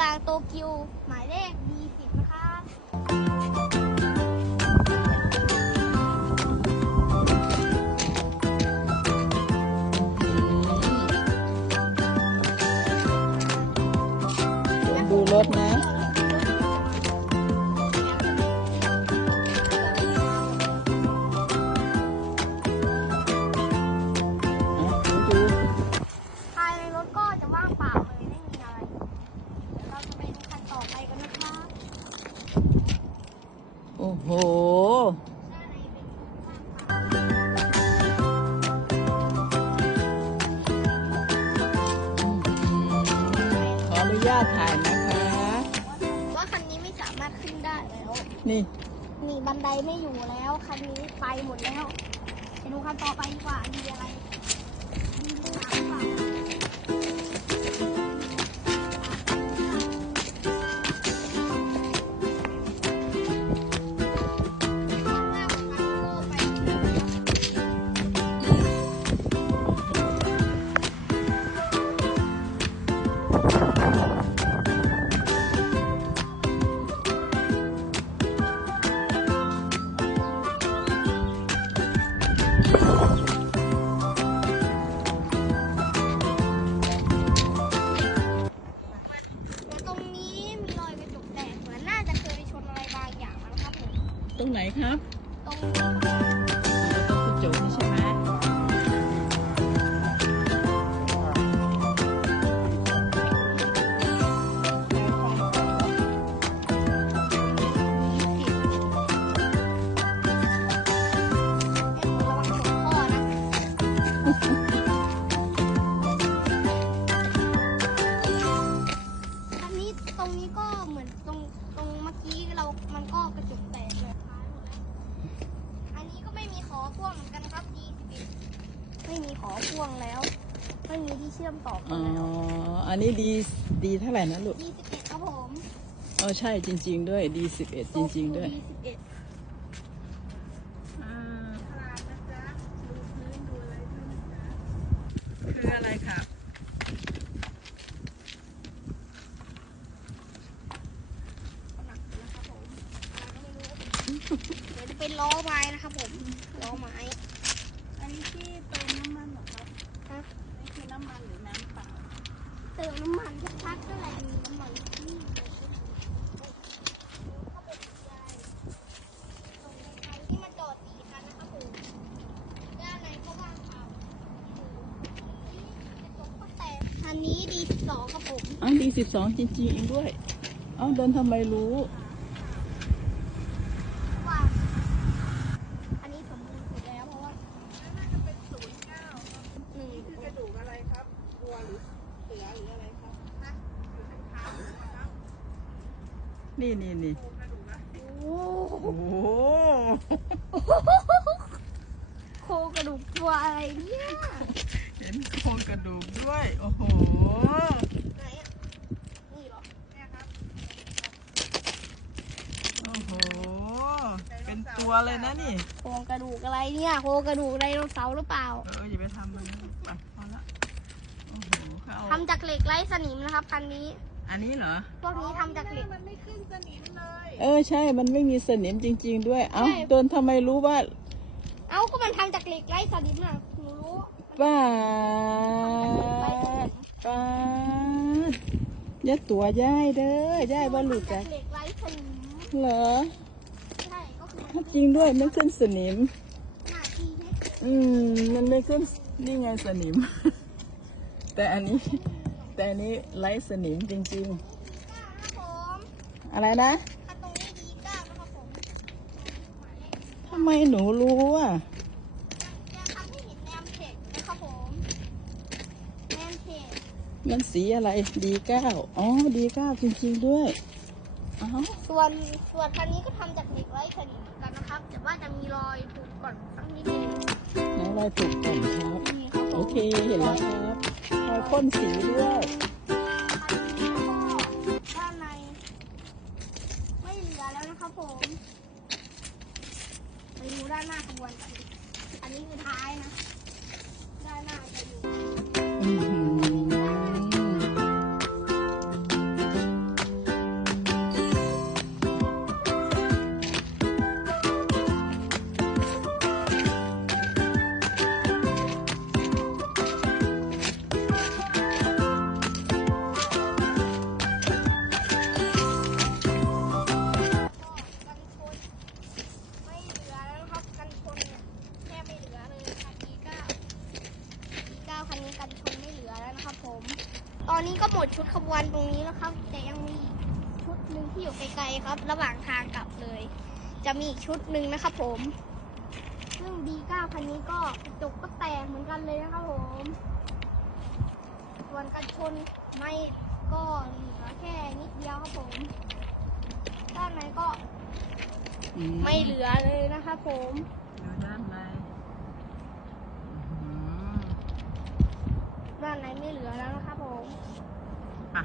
รางโตเกียวหมายเลข B10 นะคะดูรถนะ ถ่ายนะคะ ว่าคันนี้ไม่สามารถขึ้นได้แล้ว นี่นี่บันไดไม่อยู่แล้ว คันนี้ไปหมดแล้วไปดูคันต่อไปดีกว่าดีอะไร ต ไม่มีขอพ่วงแล้ว ไม่มีที่เชื่อมต่อกัอ๋นอ แล้วอันนี้ดีดีเท่าไหร่นะลูก D11 ครับผมอ๋อใช่จริง ๆ ด้วยดีสิบเอ็ดจริง ๆ ด้วย D11 คืออะไรครับ หนักนะครับผมอะไรก็ไม่รู้ เดี๋ยวจะเป็นล้อไม้นะครับผมล้อไม้ อันนี้ที่เติมน้ำมันเหรอครับ ฮะ น้ำมันหรือน้ำเปล่าเติมน้ำมันสักพักก็แหละมีน้ำมันนี่อันนี้ดีสองครับผมอ๋อดีสิบสองจริงๆเองด้วย เอ้าเดินทำไมรู้ ว่า อันนี้สมบูรณ์สุดแล้วเพราะว่า น่าจะเป็นศูนย์เก้า หนึ่ง นี่คือกระดูกอะไรครับวัวหรือเสือหรืออะไรครับ อยู่ข้างเท้าหรือครับ นี่นี่นี่โครงกระดูกนะโอ้โอ้โหโครงกระดูกตัวอะไรเนี่ยเห็นโครงกระดูกด้วย โอ้โห ไหนอะนี่เหรอเนี่ยครับโอ้โห เป็นตัวเลยนะนี่ โครงกระดูกอะไรเนี่ยโครงกระดูกไดโนเสาร์หรือเปล่าเอออย่าไปทำมันนะไปพอละ โอ้โหเขาเอา ทำจากเหล็กไร้สนิมนะครับคันนี้ อันนี้เหรอ พวกนี้ทำจากเหล็ก มันไม่ขึ้นสนิมเลย เออใช่ มันไม่มีสนิมจริง ๆ ด้วย เอ้าใช่ โดนทำไมรู้ว่าเอ้าก็มันทำจากเหล็กไร้สนิมน่ะหนูรู้ ป้าป้าอย่าตัวย่ายเด้อย่ายบ่หลุดจาจ้ะกเหล็กไร้สนิมเหรอใช่ก็คือถ้าจริงด้วยไม่ขึ้นสนิม หน้าที่ให้เกิดอืม มันไม่ขึ้นนี่ไงสนิม แต่อันนี้ แต่อันนี้ไร้สนิมจริงก้าวนะครับผมๆ อะไรนะถ้าตรงนี้ดีก้าวนะครับผมทำไมหนูรู้อะจะทำให้เห็นแนมเพจนะครับผมแนมเพจมันสีอะไรดีเก้าอ๋อดีเก้าจริงๆด้วยเอ้าส่วนส่วนคันนี้ก็ทำจากเหล็กไร้สนิมเหมือนกันนะครับ แต่ว่าจะมีรอยถูกก่อนสักนิดนึงไหนลายถูกก่อนครับ นี่ครับผม โอเคเห็นแล้วครับรอย พ่นสีด้วยอันนี้ก็ด้านในไม่เหลือแล้วนะครับผม ไปดูด้านหน้าขบวนกัน อันนี้คือท้ายนะ ด้านหน้าจะอยู่ อื้อ อนนี้ก็หมดชุดขบวนตรงนี้แล้วครับ แต่ยังมีชุดหนึ่งที่อยู่ไกลๆครับ ระหว่างทางกลับเลย จะมีอีกชุดหนึ่งนะครับผมซึ่ง D9 คันนี้ก็กระจกก็แตกเหมือนกันเลยนะครับผมส่วนกันชนไม่ก็เหลือแค่นิดเดียวครับผมด้านในก็ไม่เหลือเลยนะครับผม ดูด้านในอื้อหือ ด้านในไม่เหลือแล้วนะครับผมอะ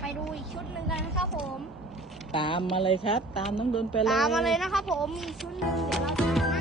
ไปดูอีกชุดหนึ่งกันนะครับผม ตามมาเลยครับ ตามน้องดุลไปเลย ตามมาเลยนะครับผมมีชุดหนึ่งเดี๋ยวเราจะ